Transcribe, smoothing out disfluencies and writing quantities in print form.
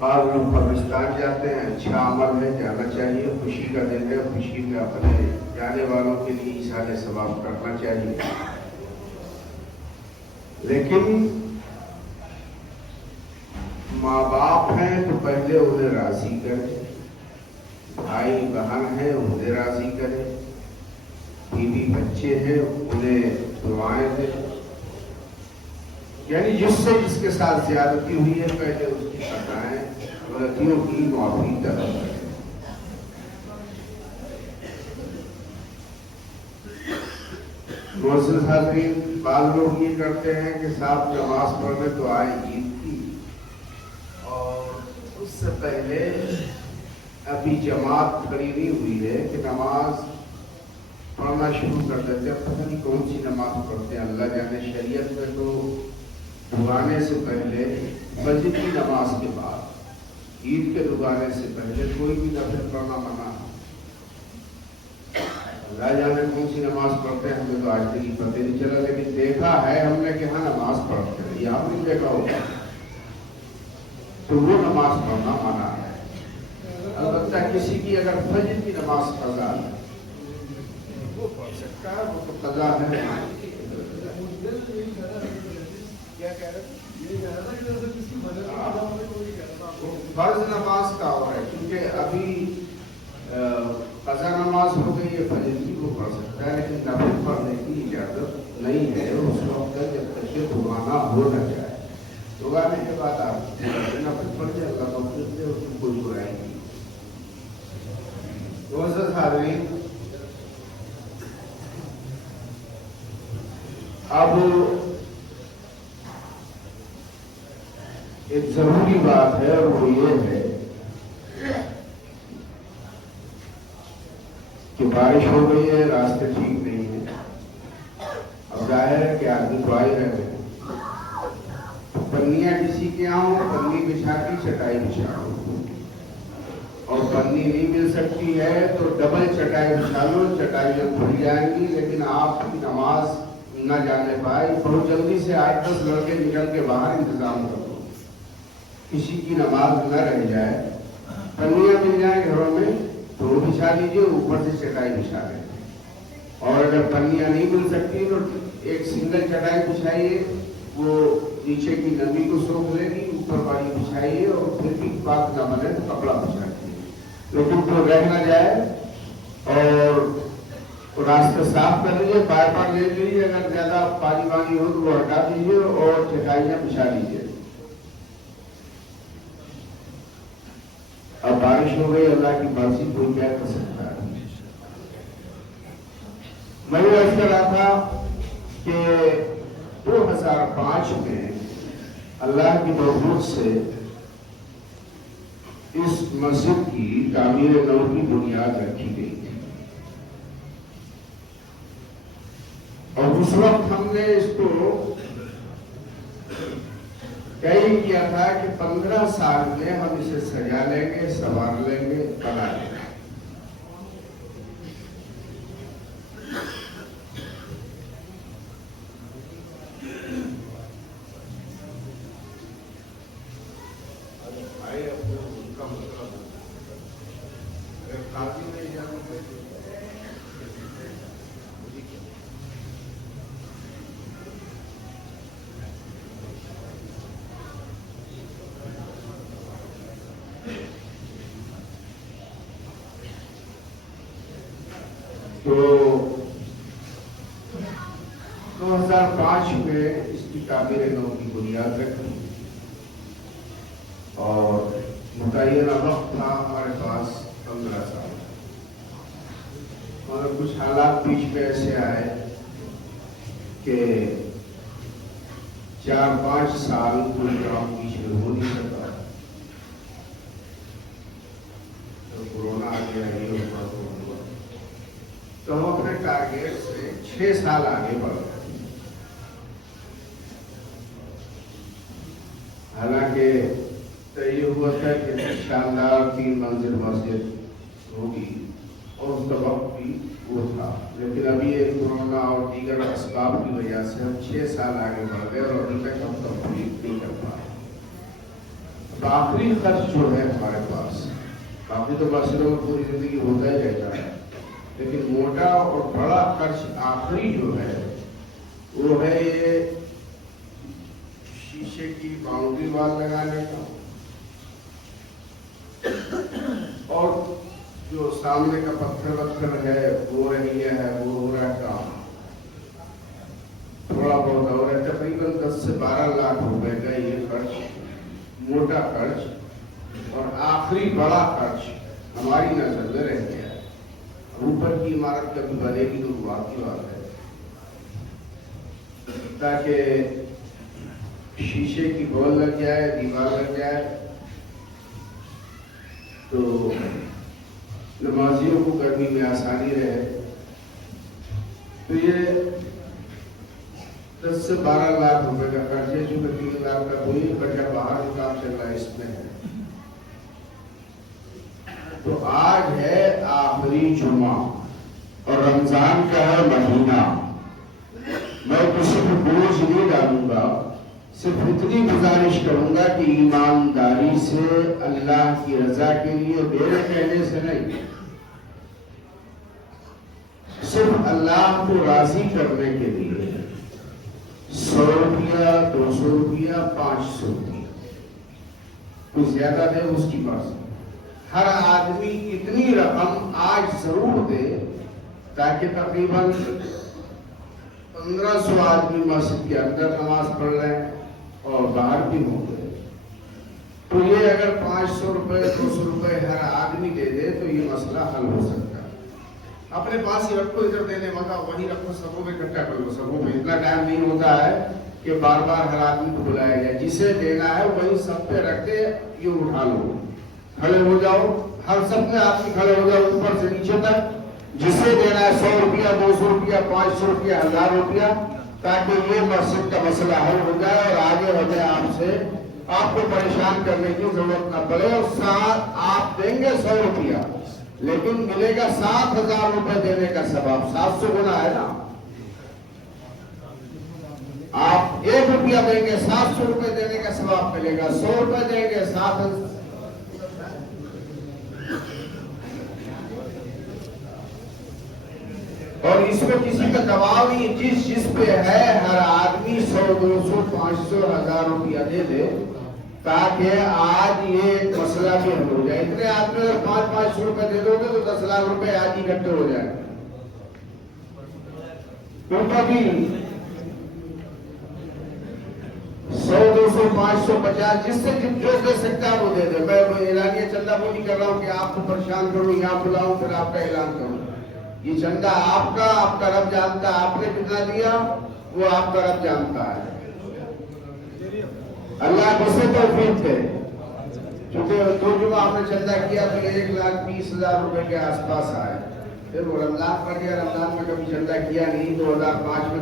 بعض لوگ قبرستان جاتے ہیں، اچھا عمل ہے، جانا چاہیے، خوشی کا دن ہے، خوشی میں اپنے جانے والوں کے لیے ایصال ثواب کرنا چاہیے. لیکن ماں باپ ہیں تو پہلے انہیں راضی کریں، بھائی بہن ہیں انہیں راضی کریں، بیوی بچے ہیں انہیں دعائیں دیں. یعنی جس کے ساتھ زیادتی ہوئی ہے پہلے اس کی خطائیں غلطیوں کی معافی طلب کریں. معزز حاضرین، بعض لوگ یہ کرتے ہیں کہ صاحب نماز پڑھنے تو آئے عید کی اور اس سے پہلے ابھی جماعت کھڑی نہیں ہوئی ہے کہ نماز پڑھنا شروع کر دیتے ہیں. پتہ نہیں کون سی نماز پڑھتے ہیں، اللہ جانے. شریعت میں تو دعانے سے پہلے، فجر کی نماز کے بعد، عید کے دعانے سے پہلے کوئی بھی نفل پڑھنا منع ہے. اللہ جانے کون سی نماز پڑھتے ہیں، ہمیں تو آج تک پتہ نہیں چلا، لیکن دیکھا ہے ہم نے کہ ہاں نماز پڑھتے ہیں. یہ آپ نے دیکھا ہوگا تو وہ نماز پڑھنا منع ہے. البتہ کسی کی اگر فجر کی نماز قضا ہے وہ پڑھ سکتا ہے، وہ تو قضا ہے. فرض نماز کا ہو ہے کیونکہ ابھی قضا نماز ہو گئی ہے، فجر کی وہ پڑھ سکتا ہے، لیکن نفل پڑھنے کی اجازت نہیں ہے اس وقت جب تک کہ دعانا ہو نہ جائے. دعانے کے بعد آپ نفل پڑھ جائے، اللہ مغفرت دے، اس میں کوئی برائی نہیں. معزز حاضرین، اب ایک ضروری بات ہے اور وہ یہ ہے کہ بارش ہو گئی ہے، راستے ٹھیک نہیں ہے. اب ظاہر ہے کہ آدمی تو آئی رہے ہیں. پنیاں کسی کے یہاں ہو، پنی بچھا کے چٹائی بچھا لو، اور پنی نہیں مل سکتی ہے تو ڈبل چٹائی بچھا لو. چٹائیاں کھل جائیں گی لیکن آپ کی نماز نہ جانے پائے. بہت جلدی سے 8-10 لڑکے نکل کے باہر انتظام کر دو، کسی کی نماز نہ رہ جائے. پنیاں مل جائیں گھروں میں تو وہ بچھا لیجیے، اوپر سے چٹائی بچھا لیں. اور اگر پنیاں نہیں مل سکتی تو ایک سنگل چٹائی بچھائیے، وہ نیچے کی نمی کو سوکھ لے گی، اوپر والی بچھائیے، اور پھر بھی بات نہ بنے تو کپڑا بچھا دیجیے، لیکن تو رہ نہ جائے. اور راستہ صاف کر لیجیے، پائپر لے لیجیے، اگر زیادہ پانی وانی ہو تو وہ ہٹا دیجیے اور چٹائیاں بچھا لیجیے. اب بارش ہو گئی، اللہ کی مرضی، کوئی کیا کر سکتا ہے. میں یہ عرض کر رہا تھا کہ 2005 میں اللہ کی توفیق سے اس مسجد کی تعمیر نو کی بنیاد رکھی گئی تھی، اور اس وقت ہم نے اس کو طے کیا تھا کہ 15 سال میں ہم اسے سجا لیں گے، سنوار لیں گے، بنا لیں گے. تو 2005 میں اس کی تعمیر نو کی بنیاد رکھی اور متعینہ وقت تھا ہمارے پاس 15 سال. اور کچھ حالات بیچ میں ایسے آئے کہ 4-5 سال کوئی کام بیچ میں ہو نہیں سکا. تو کورونا آ گیا، یہ ہوا تو ہم اپنے ٹارگیٹ سے 6 سال آگے بڑھ گئے. حالانکہ یہ ہوا تھا کہ شاندار 3 منزل مسجد ہوگی اور اس کا وقت بھی وہ تھا، لیکن ابھی یہ کورونا اور دیگر اسباب کی وجہ سے ہم 6 سال آگے بڑھ گئے اور ابھی تک ہم کمپلیٹ نہیں کر پائے. آخری خرچ جو ہے ہمارے پاس، باقی تو مسئلوں میں پوری زندگی ہوتا ہی رہتا ہے، لیکن موٹا اور بڑا خرچ آخری جو ہے وہ ہے یہ شیشے کی باؤنڈری وال لگانے کا، اور جو سامنے کا پتھر ہے وہ رہی ہے، وہ ہو رہا ہے کام تھوڑا بہت ہو رہا ہے، تقریباً 10 سے 12 لاکھ روپے کا یہ خرچ، موٹا خرچ اور آخری بڑا خرچ ہماری نظر میں رہ گیا ہے۔ اوپر کی عمارت کبھی بنے گی تو واقعی بات ہے، تاکہ شیشے کی بول لگ جائے، دیوار لگ جائے تو نمازیوں کو گرمی میں آسانی رہے۔ تو یہ 10 سے 12 لاکھ روپے کا خرچ ہے، جو کہ 3 لاکھ کا کوئی بچہ باہر جو کام چل رہا ہے اس میں ہے۔ تو آج ہے آخری جمعہ اور رمضان کا ہے مہینہ، میں کسی کو بوجھ نہیں ڈالوں گا، صرف اتنی گزارش کروں گا کہ ایمانداری سے اللہ کی رضا کے لیے، میرے کہنے سے نہیں، صرف اللہ کو راضی کرنے کے لیے 100 روپیہ، 200 روپیہ، 500 روپیہ، کچھ زیادہ دے اس کی بات، ہر آدمی اتنی رقم آج ضرور دے تاکہ تقریباً 1500 آدمی مسجد کے اندر نماز پڑھ رہے ہیں اور باہر بھی ہوں گے۔ تو یہ اگر 500 روپے، 200 روپے ہر آدمی دے دے تو یہ مسئلہ حل ہو سکتا ہے۔ اپنے پاس ہی رکھو، ادھر دینے مت آؤ، وہی رکھو، سبوں میں اکٹھا کر لو، سبوں میں اتنا ٹائم نہیں ہوتا ہے کہ بار بار ہر آدمی کو بلایا جائے، جسے دینا ہے وہی سب پہ رکھ کے یہ اٹھا لو، کھڑے ہو جاؤ، ہر سب میں آدمی کھڑے ہو جاؤ اوپر سے نیچے تک، جسے دینا ہے 100 روپیہ، 200 روپیہ، 500 روپیہ، 1000 روپیہ، تاکہ یہ مسجد کا مسئلہ حل ہو جائے اور آگے ہو جائے، آپ کو پریشان کرنے کی ضرورت نہ پڑے۔ اور ساتھ آپ دیں گے 100 روپیہ، لیکن ملے گا 7000 روپے دینے کا ثواب، 700 گنا ہے نا۔ آپ 1 روپیہ دیں گے، 700 روپے دینے کا ثواب ملے گا، 100 روپے دیں گے، 7000۔ اور اس میں کسی کا دباؤ نہیں، جس پہ ہے ہر آدمی 100، 200، 500، 1000 روپیہ دے دے تاکہ آج یہ مسئلہ بھی حل ہو جائے۔ اتنے آدمی اگر 500 روپے دے دو گے تو 10 لاکھ روپے آج ہی اکٹھے ہو جائیں۔ تو کبھی 100، 200، 500، 50، جس سے جو دے سکتا ہے وہ دے دے۔ میں اعلانیہ چندہ وہ نہیں کر رہا ہوں کہ آپ کو پریشان کروں، یہاں بلاؤں پھر آپ کا اعلان کروں۔ یہ چندہ آپ کا رب جانتا ہے، آپ نے کتنا دیا وہ آپ کا رب جانتا ہے۔ اللہ کسے توفیق دے، چونکہ 2 جمعہ آپ نے چندہ کیا تو 1,20,000 روپے کے آس پاس آئے، پھر وہ رمضان پڑ گیا، رمضان میں کبھی چندہ کیا نہیں، 2005 میں